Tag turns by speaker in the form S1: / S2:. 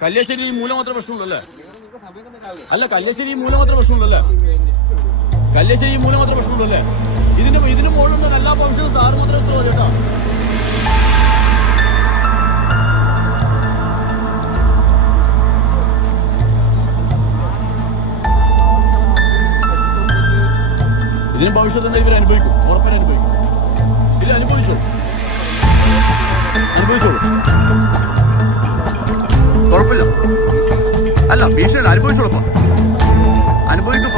S1: കല്യാശ്ശേരി മൂലം മാത്രം മാത്രമേ പ്രശ്നമുള്ളൂ അല്ലേ കല്യാശ്ശേരി മൂലം മാത്രമേ പ്രശ്നമുള്ളൂ അല്ലേ കല്യാശ്ശേരി മൂലം മാത്രമേ പ്രശ്നമുള്ളൂ അല്ലേ ഇതിന്റെ ഇതിന് മുകളിലുള്ള എല്ലാ ഭവിഷ്യവും സാറ് മാത്രമേ എത്തുള്ളൂ കേട്ടോ. ഇതിന് ഭവിഷ്യത്ത് എന്താ ഇവർ അനുഭവിക്കും? ഉറപ്പാൻ അനുഭവിക്കും. അല്ല ഭീഷണി അനുഭവിച്ചോളൂ അനുഭവിക്കും